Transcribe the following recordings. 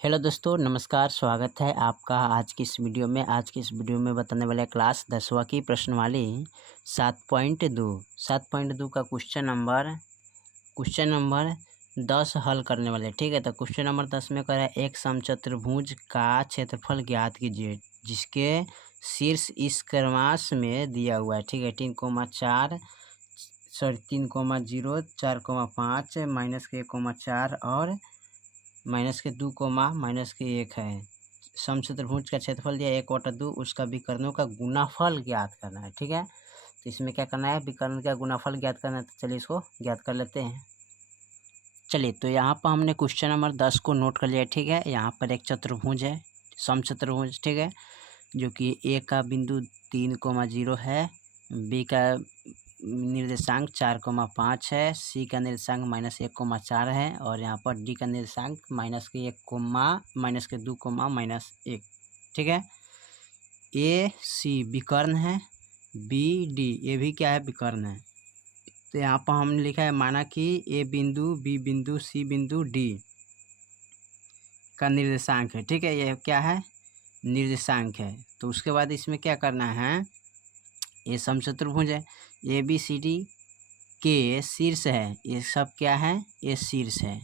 Hello दोस्तों, नमस्कार। स्वागत है आपका आज की इस वीडियो में। आज की इस वीडियो में बताने वाले क्लास 10वां की प्रश्नवाली 7.2 का क्वेश्चन नंबर 10 हल करने वाले। ठीक है, तो क्वेश्चन नंबर 10 में कह रहा है एक समचतुर्भुज का क्षेत्रफल ज्ञात कीजिए जिसके शीर्ष इस क्रमांश में दिया हुआ है। ठीक है, 3,4 3,0 4,5 -1,4 और -2, -1 है। समचतुर्भुज का क्षेत्रफल दिया 1/2, उसका विकर्णों का गुणाफल ज्ञात करना है। ठीक है, तो इसमें क्या करना है, विकर्ण का गुणाफल ज्ञात करना है। तो चलिए इसको ज्ञात कर लेते हैं। चलिए, तो यहाँ पर हमने क्वेश्चन नंबर 10 को नोट कर लिया। ठीक है, यहाँ पर एक चतुर्भुज है, समचतुर्भुज। ठीक है, जो कि ए का बिंदु 3,0 है, बी का निर्देशांक 4,5 है, सी का निर्देशांक -1,4 है और यहाँ पर डी का निर्देशांक -2, ठीक है। ए सी विकर्ण है, बी डी ये भी क्या है, विकर्ण है। तो यहाँ पर हमने लिखा है, माना कि ए बिंदु, बी बिंदु, सी बिंदु, डी का निर्देशांक है। ठीक है, ये क्या है, निर्देशांक है। तो उसके बाद इसमें क्या करना है, ये समचतुर्भुज है, ए बी सी डी के शीर्ष है, ये सब क्या है, ये शीर्ष है,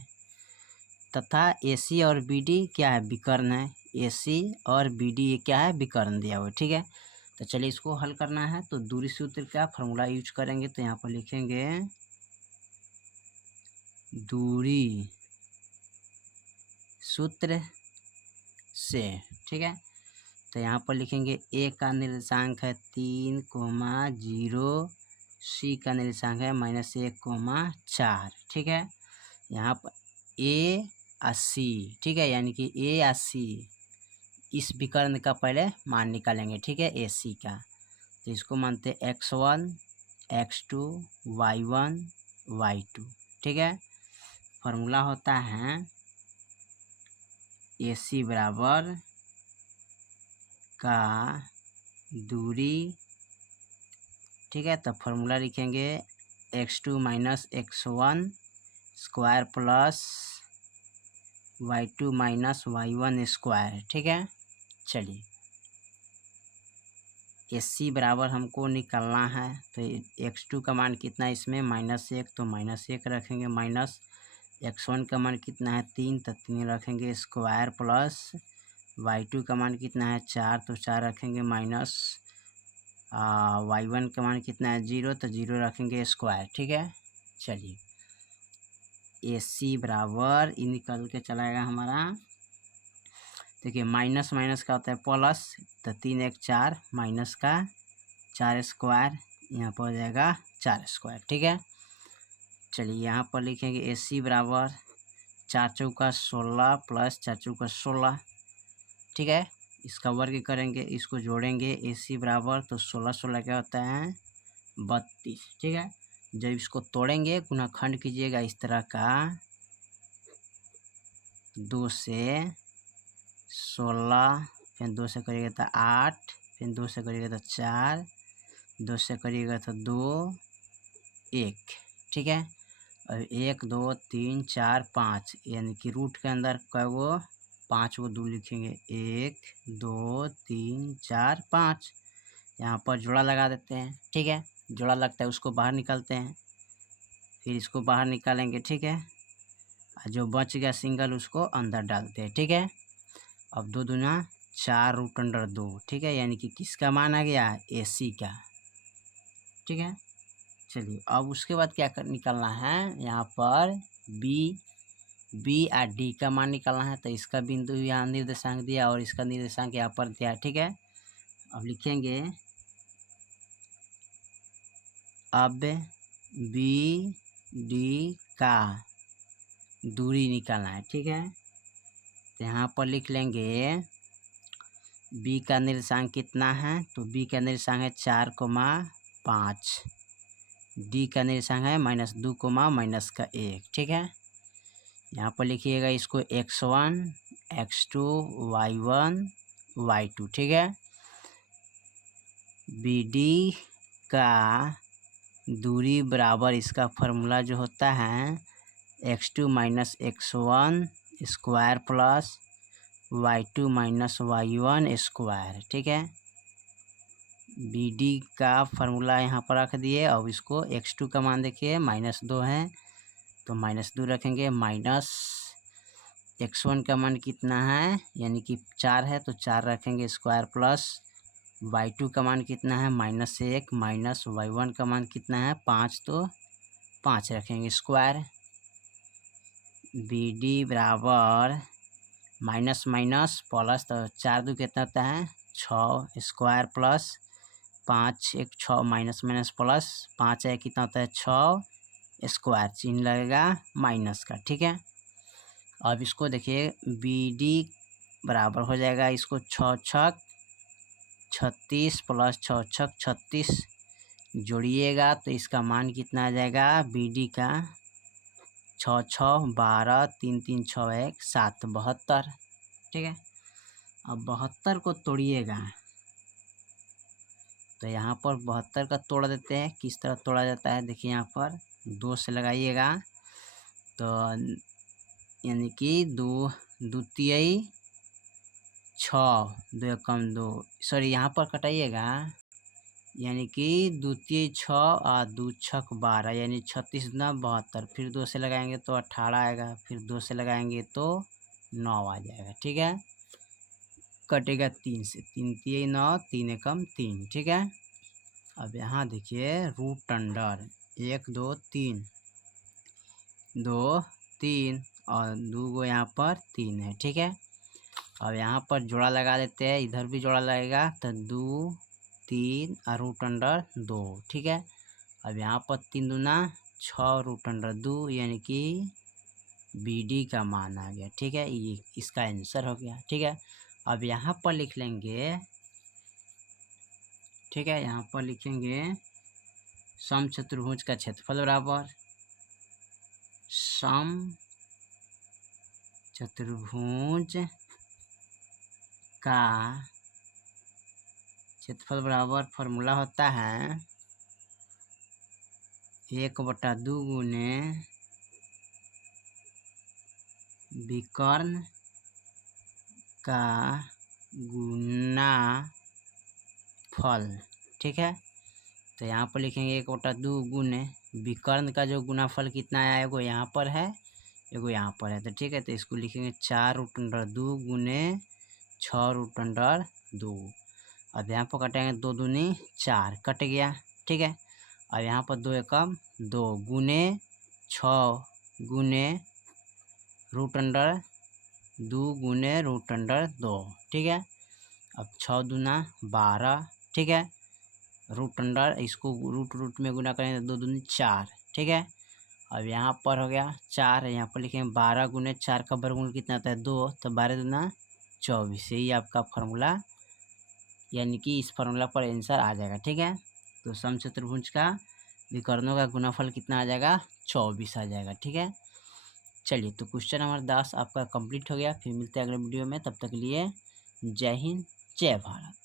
तथा ए सी और बी डी क्या है, विकर्ण है। ए सी और बी डी ये क्या है, विकर्ण दिया हुआ है। ठीक है, तो चलिए इसको हल करना है। तो दूरी सूत्र का फॉर्मूला यूज करेंगे। तो यहाँ पर लिखेंगे दूरी सूत्र से। ठीक है, तो यहाँ पर लिखेंगे ए का निर्देशांक है 3,0, सी का निर्देशांक है -1,4। ठीक है, यहाँ पर ए और सी, ठीक है, यानी कि ए या सी इस विकर्ण का पहले मान निकालेंगे। ठीक है, ए सी का, तो इसको मानते हैं x1 x2 y1 y2। ठीक है, फॉर्मूला होता है ए सी बराबर का दूरी। ठीक है, तो फॉर्मूला लिखेंगे x2 - x1 square plus y2 - y1 square. ठीक है, चलिए एस सी बराबर हमको निकालना है। तो x2 का मान कितना है इसमें, -1, तो -1 रखेंगे, माइनस x1 का मान कितना है 3, तो 3 रखेंगे, स्क्वायर प्लस y2 का मान कितना है 4, तो 4 रखेंगे, माइनस y1 का मान कितना है 0, तो 0 रखेंगे, स्क्वायर। ठीक है, चलिए ए सी बराबर ये निकल के चलाएगा हमारा। देखिए माइनस माइनस का होता है प्लस, तो 3 1 4 माइनस का 4 स्क्वायर, यहाँ पर हो जाएगा 4 स्क्वायर। ठीक है, चलिए यहाँ पर लिखेंगे ए सी बराबर 4 चौका 16 प्लस 4 चौका 16। ठीक है, इसका वर्ग करेंगे, इसको जोड़ेंगे, ए सी बराबर तो 16 16 क्या होता है 32। ठीक है, जब इसको तोड़ेंगे गुणाखंड कीजिएगा इस तरह का, 2 से 16, फिर 2 से करिएगा तो 8, फिर 2 से करिएगा तो 4, 2 से करिएगा तो 2 1। ठीक है, और 1 2 3 4 5, यानी कि रूट के अंदर कईगो 5 गो 2 लिखेंगे, 1 2 3 4 5। यहाँ पर जोड़ा लगा देते हैं। ठीक है, जोड़ा लगता है उसको बाहर निकालते हैं, फिर इसको बाहर निकालेंगे। ठीक है, जो बच गया सिंगल उसको अंदर डालते हैं। ठीक है, अब 2 दूना 4 √2। ठीक है, यानी कि किसका मान आ गया, ए सी का। ठीक है, चलिए अब उसके बाद क्या निकालना है, यहाँ पर बी और डी का मान निकालना है। तो इसका बिंदु यहाँ निर्देशांक दिया और इसका निर्देशांक यहाँ पर दिया। ठीक है, अब लिखेंगे, अब बी डी का दूरी निकालना है। ठीक है, तो यहाँ पर लिख लेंगे बी का निर्देशांक कितना है, तो बी का निर्देशांक है 4,5, डी का निर्देशांक है -2, -1। ठीक है, यहाँ पर लिखिएगा इसको x1 x2 y1 y2। ठीक है, बी डी का दूरी बराबर इसका फॉर्मूला जो होता है x2 - x1 square plus y2 minus y1 square. ठीक है, BD का फार्मूला यहाँ पर रख दिए। अब इसको x2 का मान देखिए -2 है तो -2 रखेंगे, माइनस x1 का मान कितना है यानी कि 4 है तो 4 रखेंगे स्क्वायर, प्लस y2 का मान कितना है -1, माइनस y1 का मान कितना है 5 तो 5 रखेंगे स्क्वायर। BD बराबर माइनस माइनस प्लस, तो 4 2 कितना होता है 6 square, plus 5 1 6 minus minus plus 5 है कितना होता है 6 स्क्वायर, चिन्ह लगेगा माइनस का। ठीक है, अब इसको देखिए BD बराबर हो जाएगा, इसको 6 छक 36 प्लस 6 छक 36 जोड़िएगा तो इसका मान कितना आ जाएगा BD का 6 6 12 3 3 6 1 7 72। ठीक है, अब 72 को तोड़िएगा तो यहाँ पर 72 का तोड़ देते हैं। किस तरह तोड़ा जाता है देखिए, यहाँ पर 2 से लगाइएगा तो यानी कि 2 2 6 2 कम 2, सॉरी यहाँ पर कटाइएगा यानी कि 2 6 और 2 छक 12 यानी 36 गुना 72, फिर 2 से लगाएंगे तो 18 आएगा, फिर 2 से लगाएंगे तो 9 आ जाएगा। ठीक है, कटेगा 3 से, 3 3 9 3 एकम 3। ठीक है, अब यहाँ देखिए रूट अंडर 1 2 3 2 3 और 2 गो यहाँ पर 3 है। ठीक है, अब यहाँ पर जोड़ा लगा देते हैं, इधर भी जोड़ा लगेगा तो 2 3 और रूट अंडर 2। ठीक है, अब यहाँ पर 3 दूना 6 रूट अंडर 2 यानी कि BD का मान आ गया। ठीक है, ये इसका आंसर हो गया। ठीक है, अब यहाँ पर लिख लेंगे, ठीक है, यहाँ पर लिखेंगे सम चतुर्भुज का क्षेत्रफल बराबर सम चतुर्भुज का क्षेत्रफल बराबर फॉर्मूला होता है 1/2 गुने विकर्ण का गुणाफल। ठीक है, तो यहाँ पर लिखेंगे 1/2 गुने विकर्ण का जो गुणाफल कितना है, एगो यहाँ पर है एगो यहाँ पर है, तो ठीक है, तो इसको लिखेंगे 4 रूट अंडर 2 गुने 6 रूट अंडर 2। अब यहाँ पर कटेंगे 2 दूनी 4 कट गया। ठीक है, अब यहाँ पर 2 एकम 2 गुने 6 गुने रूट अंडर 2 गुने रूट अंडर 2। ठीक है, अब 6 दूना 12। ठीक है, रूट अंडर इसको रूट रूट में गुना करेंगे 2 दूनी 4। ठीक है, अब यहाँ पर हो गया 4, यहाँ पर लिखेंगे 12 गुने 4 का वर्गमूल कितना आता है 2, तो 12 दूना 24। यही आपका फार्मूला यानी कि इस फार्मूला पर आंसर आ जाएगा। ठीक है, तो समचतुर्भुज का विकर्णों का गुणाफल कितना आ जाएगा 24 आ जाएगा। ठीक है, चलिए तो क्वेश्चन नंबर 10 आपका कंप्लीट हो गया। फिर मिलते हैं अगले वीडियो में, तब तक के लिए जय हिंद जय भारत।